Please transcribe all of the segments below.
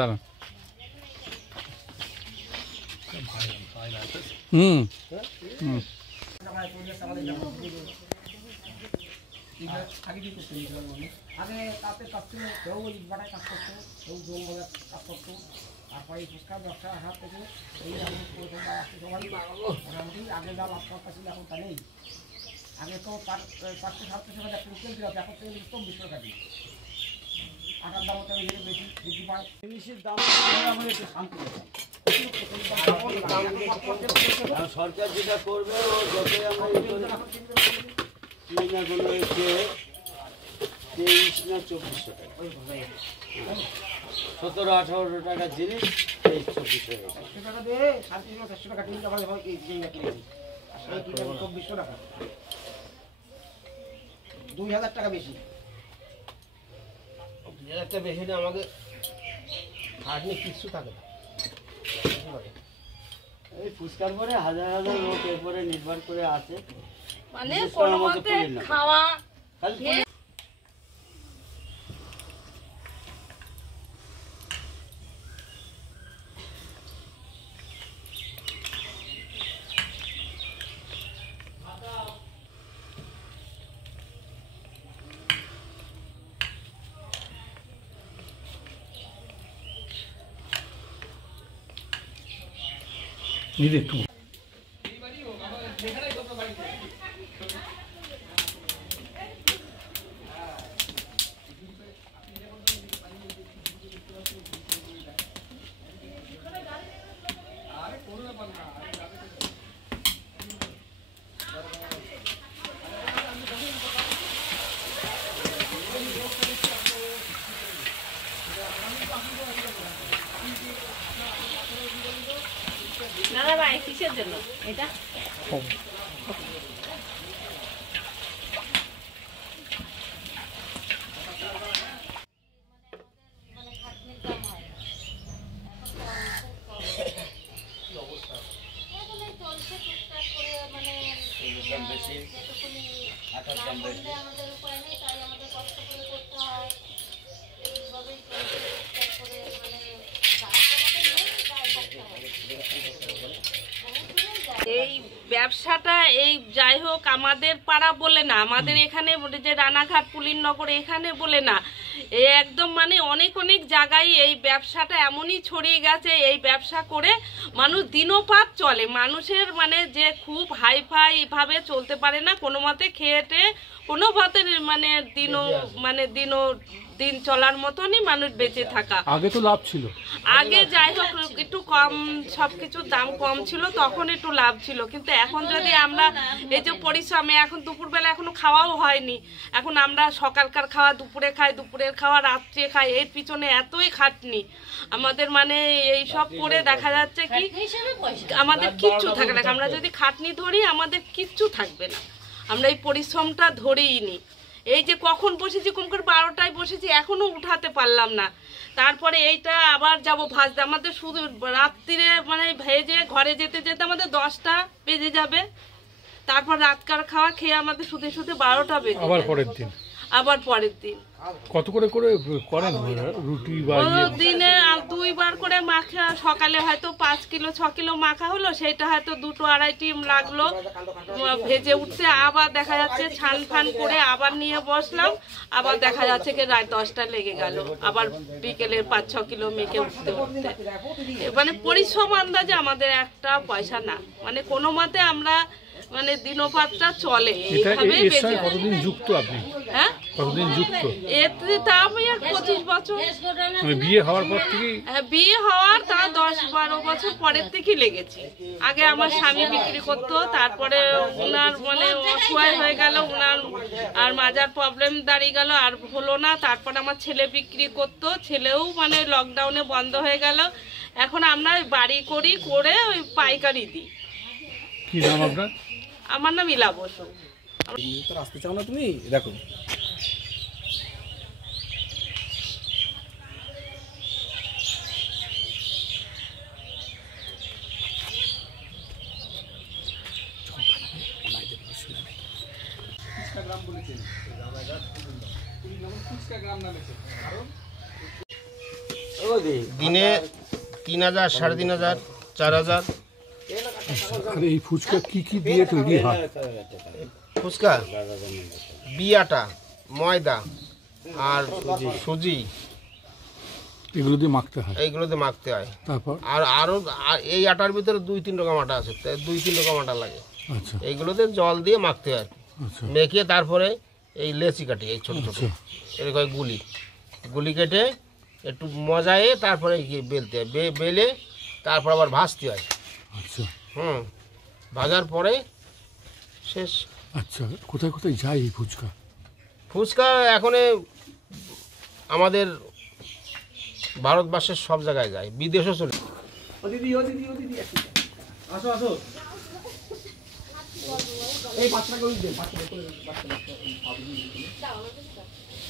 দাঁড়ান। আগে তাতে ছিল কেউ ইটবাটায় কাজ করতো, কেউ জঙ্গলে কাজ করতো, তারপরে এই ফুচকার ব্যবসা হাত থেকে এই মোটামুটি আগে যা লাভ করতে ছিল এখন তা নেই। আগে তো 400-700 টাকা একটা রুকেল দিল, এখন তো 24 টাকা দিই। আটার দাম তো বেশি বৃদ্ধি পায়, জিনিসের দাম আমাদের একটু শান্তি সরকার যেটা করবে ও যতই আমরা 23 না 2400 টাকা, 17-18 টাকার জিনিস 2300 টাকা দিয়ে 450 টাকা কিনতে পারলে হয়। এই জিনিসটা কিনেছি 2400 টাকা, 2000 টাকা বেশি। 2000 টাকা বেশি না, আমাকে খাটনি কিছু থাকে না। এই ফুচকার পরে হাজার হাজার লোক এরপরে নির্ভর করে আছে, মানে কোনো মতে খাওয়া একটু না ভাই কিসের জন্য এটা? এই ব্যবসাটা এই যাই হোক আমাদের পাড়া বলে না, আমাদের এখানে যে রানাঘাট পুলিননগরে এখানে বলে না, এই একদম মানে অনেক অনেক জায়গায় এই ব্যবসাটা এমনই ছড়িয়ে গেছে। এই ব্যবসা করে মানুষ দিনপাত চলে, মানুষের মানে যে খুব হাইফাই ভাবে চলতে পারে না, কোনো মতে খেয়েটে কোনো মতে মানে দিন চলার মতনই মানুষ বেঁচে থাকা। আগে তো লাভ ছিল, আগে যাই হোক একটু কম, সবকিছুর দাম কম ছিল, তখন একটু লাভ ছিল। কিন্তু এখন যদি আমরা এই যে পরিশ্রমে এখন দুপুরবেলা এখনো খাওয়াও হয়নি, এখন আমরা সকালকার খাওয়া দুপুরে খাই, দুপুরের খাওয়া রাত্রে খাই, এর পিছনে এতই খাটনি আমাদের, মানে এই সব করে দেখা যাচ্ছে কি আমাদের কিচ্ছু থাকে না। আমরা যদি খাটনি ধরি আমাদের কিচ্ছু থাকবে না, আমরা এই পরিশ্রমটা ধরেই নি। এই যে কখন বসেছি, কম করে 12টায় বসেছি, এখনো উঠাতে পারলাম না। তারপরে এইটা আবার যাব ভাজতে, আমাদের শুধু রাত্রিরে মানে ভেজে ঘরে যেতে যেতে আমাদের 10টা বেজে যাবে। তারপর রাতকার খাওয়া খেয়ে আমাদের শুতে শুতে 12টা বেজে আবার পরের দিন কত করে করেন রুটি? দিনে 2বার করে মাখা, সকালে হয়তো 5 কিলো 6 কিলো মাখা হলো, সেটা হয়তো 2-2.5 টিম লাগলো ভেজে উঠতে। আবার দেখা যাচ্ছে ছান ফান করে আবার নিয়ে বসলাম, আবার দেখা যাচ্ছে কি রাত 10টা লেগে গেল, আবার বিকেলে 5-6 কিলো মেখে উঠতে উঠতে। মানে পরিশ্রম আন্দাজে আমাদের একটা পয়সা না, মানে কোনো মতে আমরা মানে দিনপাতটা চলে এইভাবে। কতদিন যুক্ত আপনি? হ্যাঁ, কতদিন যুক্ত? এতে তা আমি 25 বছর। বিয়ে হওয়ার পর থেকে? বিয়ে হওয়ার তা 10-12 বছর পরের থেকেই লেগেছি। আগে আমার স্বামী বিক্রি করতো, তারপরে ওনার মানে অসহায় হয়ে গেল, ওনার আর মাজার প্রবলেম দাঁড়িয়ে গেল, আর হলো না। তারপরে আমার ছেলে বিক্রি করতো, ছেলেও মানে লকডাউনে বন্ধ হয়ে গেল। এখন আমরা বাড়ি করি, করে ওই পাইকারি দিই। কি নাম আপনার? আমার নাম ইলা বসু। আসতে চাও না তুমি? দেখো গ্রাম বলেছেন, ফুচকা গ্রাম নামেছে, কারণ দিনে 3000, 3500, 4000। আর এই ফুচকা কি কি দিয়ে তৈরি হয়? ফুচকা বিয়াটা, ময়দা আর সুজি, এগুলো দিয়ে মাখতে হয়, এইগুলোতে মাখতে হয়। তারপর আর এই আটার ভিতরে 2-3 রকম আটা আছে, 2-3 রকম আটা লাগে। আচ্ছা এইগুলোতে জল দিয়ে মাখতে হয়, আচ্ছা মেখে তারপরে এই লেচি কাটি, এই ছোট ছোট আচ্ছা এরকম গুলি কেটে একটু মজায়ে তারপরে বেলতে হয়, বেলে তারপর আবার ভাজতে হয়। আচ্ছা ভাজার পরে শেষ। আচ্ছা, কোথায় কোথায় যায় এই ফুচকা? ফুচকা এখন আমাদের ভারতবর্ষের সব জায়গায় যায়, বিদেশও চলে। আসো আসো এই বাচ্চাটাকে ওই দেন,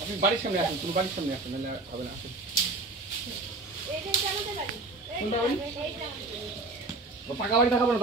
আপনি বাড়ির সামনে আসুন, তুমি বাড়ির সামনে আসুন, নাহলে হবে না। আসুন পাকা বাড়ি দেখাবো না।